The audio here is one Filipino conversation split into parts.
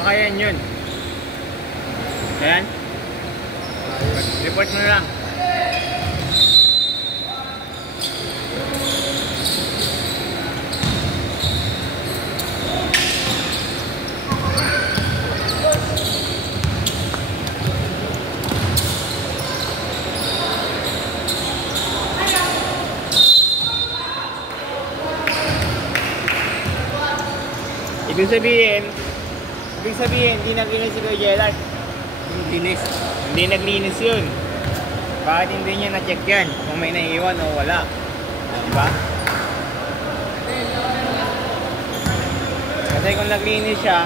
Baka yan yun. Ayan. Report mo na lang. Ibig sabihin, hindi naglinis si Kuya Gerald. Hindi naglinis yun. Bakit hindi niya na-check yan? Kung may naiiwan o wala. Diba? Kasi kung naglinis siya,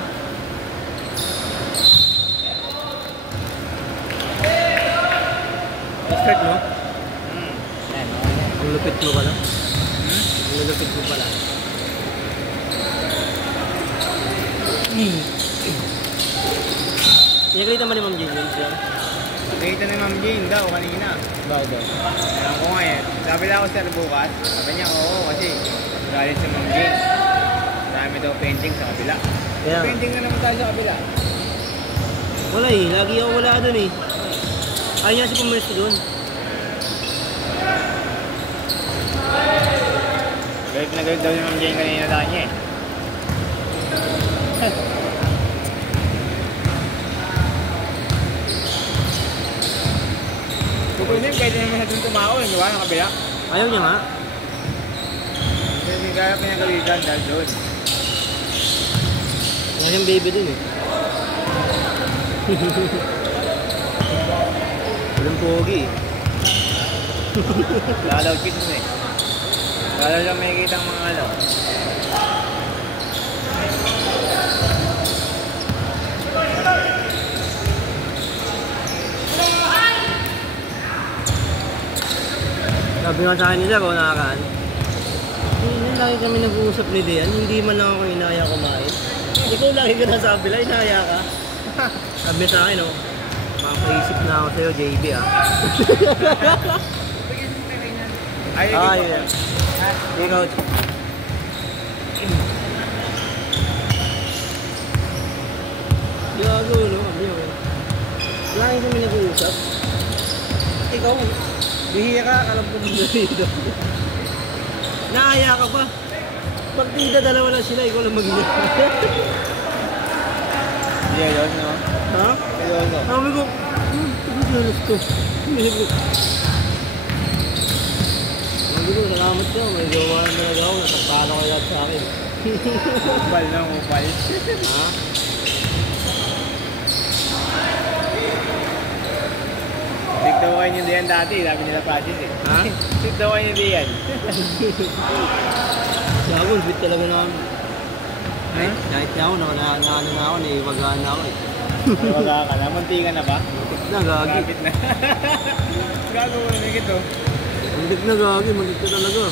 start mo? Yan. Ang lupit mo pala? Ang lupit mo pala? Pinagalitan mo ni Ma'am Jane yun siya? Nakita ni Ma'am Jane daw kanina. Bakit daw? Alam ko nga eh. Sabi lang ako sir bukas. Sabi niya oo kasi galit si Ma'am Jane. Dami daw painting sa kabila. Yeah. Painting na naman tayo sa kabila. Wala eh. Lagi ako wala doon eh. Ayaw niya si pumirsto doon. Galit na galit daw si Ma'am Jane kanina sa kanya eh. Kukunin, pwede naman na doon tumao eh, di ba? Ang kabila. Ayaw niya nga. Hindi kaya pinagalitan dahil doon. Wala siyang baby doon eh. Walang pogi eh. Lalaw kids mo eh. Lalaw lang may kitang mga alaw. Sabi nga sa akin nila kung nakakaan. Hindi lagi kami nag-uusap ni Dean, hindi man lang ako inaya kumain. Ikaw lagi ka nasa kabila, inaya ka. Sabi sa akin, oh, makapaisip na ako sa'yo, JB ah. Ay, yeah. Ikaw. Gago, no? Lagi kami nag-uusap. Ikaw, bihira ka, alam ko mong dito. Naaya ka pa. Partida, dalawa lang sila, ikaw lang mag-iyak. yeah, yun, no? Ha? Yun, no? Sabi ko, pagkakas ko. Sabi ko, salamat ka, may gawa na talaga ako, natapano kayo sa akin. Upal na, upal. Ha? Tik daw kayo yung Diyan dati, sabi nila practice eh. Ha? Tik daw kayo yung Diyan. Gago, sweet talaga namin. Kahit niya ako, naano na ako, naiwagaan na ako eh. Nawaga ka na, munti ka na ba? Muntik na, gagi. Kapit na. Gago mo na ito. Muntik na, gagi. Muntik na talaga.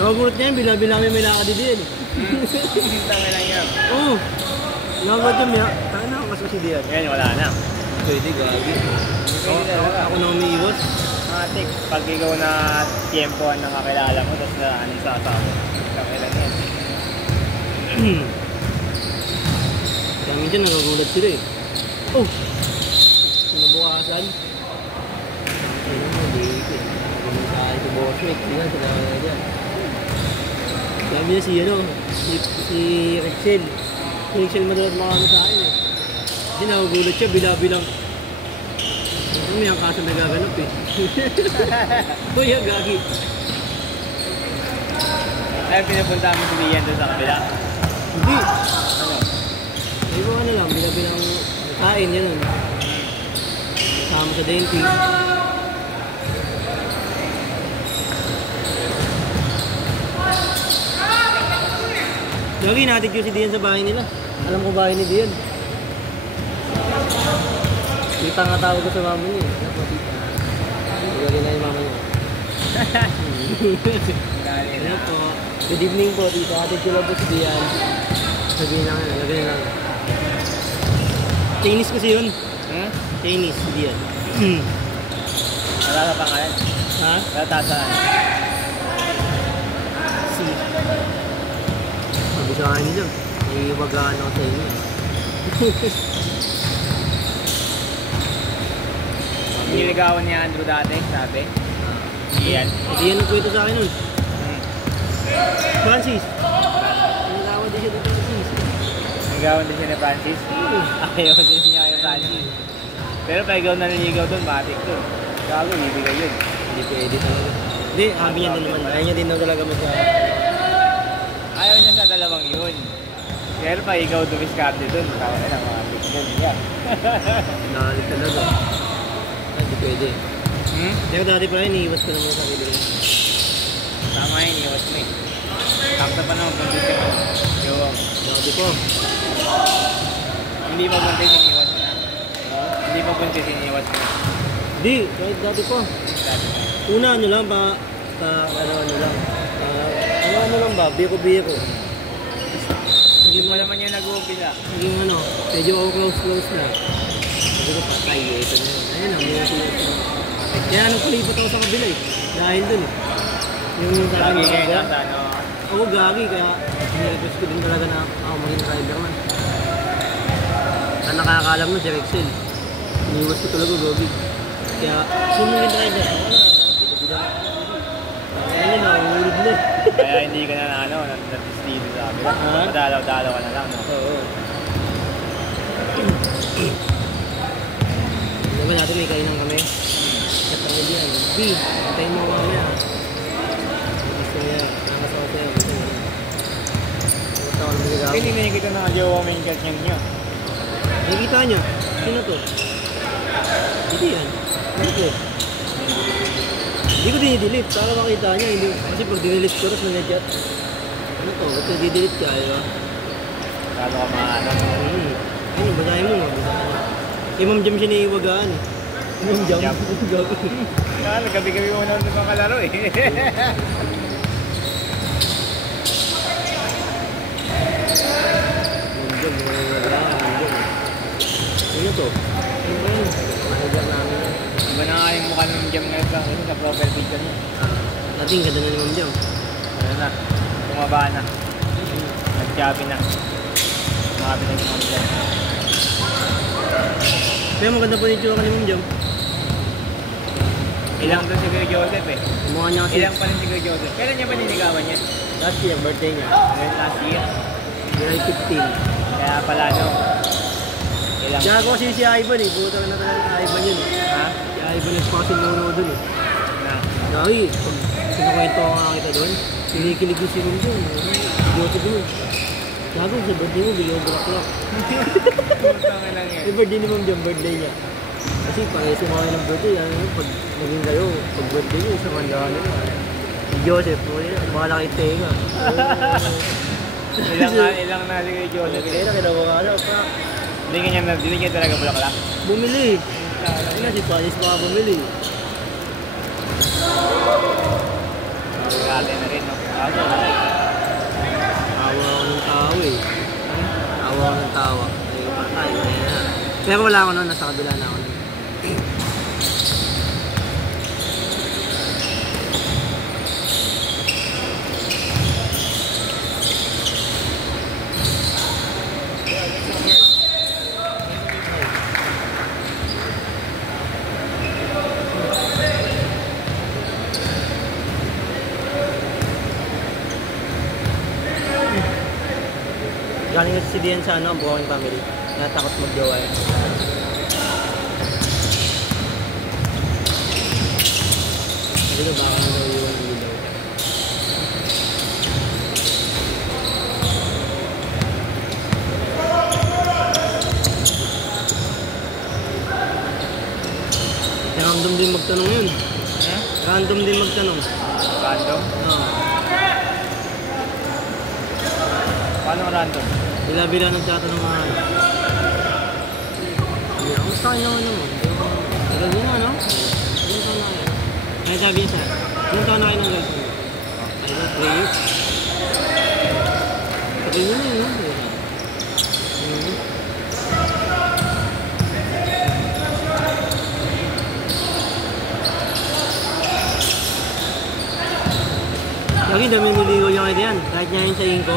Nawagulat niya yun, bila-bila may lakad din eh. Tama lang yan. Oo. Nawagulat niya, tayo na ako kasi si Dian. Ngayon, wala na. Pwede, gagi. Ako na umiiwas. Matik, pag ikaw na tiempoan ng kakilala mo, tapos na ano sa asawa. Kakailan yan. Kaya minsan nagagulat sila eh. Oh! Sinabukasan. Ano mo, dito eh. Ganun tayo sa Boswick. Diyan, sila na dyan. Sabi niya si ano, si Rexel. Si Rexel madalat makano sa akin eh. Kasi nakagulat siya, bila-bilang. May ang kaso nagaganap eh. Kuya, gagi. Ay, pinapunta mo si Lian doon sa kabila. Hindi. Ano? Hindi ko ano lang, bila-bilang kain yan. Kasama sa dentist. Gagi, natin ko si Dian sa bahay nila. Alam ko bahay ni Dian. Tita nga tawag ko sa mama niya. Gagi na yung mama niya. Ano po? Good evening po, tita. Atin sila po si Dian. Sabihin lang, lagyan lang. Chinese kasi yun. Chinese, si Dian. Wala sa pangalan? Ha? Wala tasaan. Sabi sa akin nila, iiwagaan ako sa inyo. Niligawan ni Andrew dati, sabi. Iyan. Hindi yan ang kwento sa akin nun. Francis. Niligawan din siya dito Francis. Niligawan din siya ni Francis. Ayaw din niya kay Francis. Pero pag ikaw naliligaw doon, batik doon. Gago, ibigay yun. Hindi pwede talaga. Hindi, sabi niya din naman. Ayaw niya din daw talaga mag Ayaw niya sa dalawang yun. Pero pag ikaw dumiskarte doon, tawa na lang mga picture niya. Nakalit talaga. Hindi pwede. Pero dati pala, iniiwas ko naman sa sarili ko. Tama yun, iwas mo eh. Sakta pa naman, buntis ka. Yung. Dati ko. Hindi pa buntis, iniwas mo na. Hindi pa buntis, iniwas mo na. Hindi, kahit dati ko. Una ano lang, ano lang. Ano lang ba, biko-biko. Hindi mo naman yung nag-uumpisa. Naging ano, medyo close na. Sabi ko, patay eh, ito na yun. Ayun lang, may close. Kaya nagpalipat ako sa kabila eh. Dahil dun eh. Yung sabi Lagi kayo niya, nasa ano. ako gagi, kaya nirequest ko din talaga na ako maging driver man. Ang nakakaalam mo, si Rexel. Iniwas ko talaga gagi. Kaya, sino maging driver? Bida-bida na. Ayun na, uhulog na. Kaya hindi ka na ano, nag-destino sa akin. Madalaw-dalaw ka na lang. No? Oo. Diba natin may kainan kami? At ang idea, B, antayin mo mamaya. Gusto niya, nakasawa sa'yo. Gusto niya. Gusto ko naman nagawa. Hindi nakikita na jowa mo yung ganyan niya. Nakikita niya? Sino to? Hindi yan. Hindi ko. Hindi ko dinidelete. Para makita niya. Hindi. Kasi pag dinidelete ko, tapos nangyayat. Ano to? Ba't ko didelete ka? Diba? Lalo ka maano. Ano, basahin mo. Basahin mo. Kay Ma'am Jam siya naiiwagaan eh. Ma'am Jam? Kaya gabi-gabi mo na naman kalaro eh. Ma'am Jam, naiiwagaan. Ma'am Jam. Ano to? Ano ba yun? Manager namin yan. Iba na nga yung mukha ng Jam ngayon sa profile picture niya. Dating ganda na ni Ma'am Jam. Ano na, tumaba na. Nag-chubby na. Tumabi na yung Ma'am Jam. Kaya maganda po yung tsura ka ni Ma'am Jam. Ilang doon si Kuya Joseph eh. Mukha niya kasi. Ilang pa rin si Kuya Joseph. Kailan niya ba niligawan niya? Last year, birthday niya. Ngayon last year. July 15. Kaya pala no. Ilang. Kaya ko kasi si Ivan eh. Buta na talaga si Ivan yun eh. Ha? Si Ivan nagpakasiluro dun eh. Na. Dahil, pag sinukwento ko nga kita doon, kinikilig ko si Ma'am Jam. Idiyoto doon. Gago, sa birthday mo, bigyan ko bulaklak. Putang lang yan. Yung birthday ni Ma'am Jam, birthday niya. Kasi parehas yung mga ng birthday, ano, pag naging kayo, pag birthday niyo, isang handaan nyo. Si Joseph, malaki tenga. Ilang na si Kuya Joseph. Kaya na, kinawakala pa. Hindi niya talaga bulaklak. Bumili. Ano na, si Panis pa bumili. Grabe na rin no. Kaso, Awa ako ng tao eh. Awa ako ng tawa. Ay, patay. Kaya na. Pero wala ako nun, nasa kabila na ako nun. Galing kasi si Dian sa ano, buong family. Natakot mag-jowa eh. Dito baka ano yung ilaw. Random din magtanong yun. Random din magtanong. random? Oo. Paano random? Bila-bila nagtatanong mga ano. Kamusta kayo naman naman? Tagal nyo na, no? Ilang taon na kayo? Ay, sabi niya sa ilang taon na kayo ng girlfriend? Ay, 3 years? Tagal nyo na yun, no? Lagi dami niligaw niya kayo diyan. Kahit niya yun sa inko,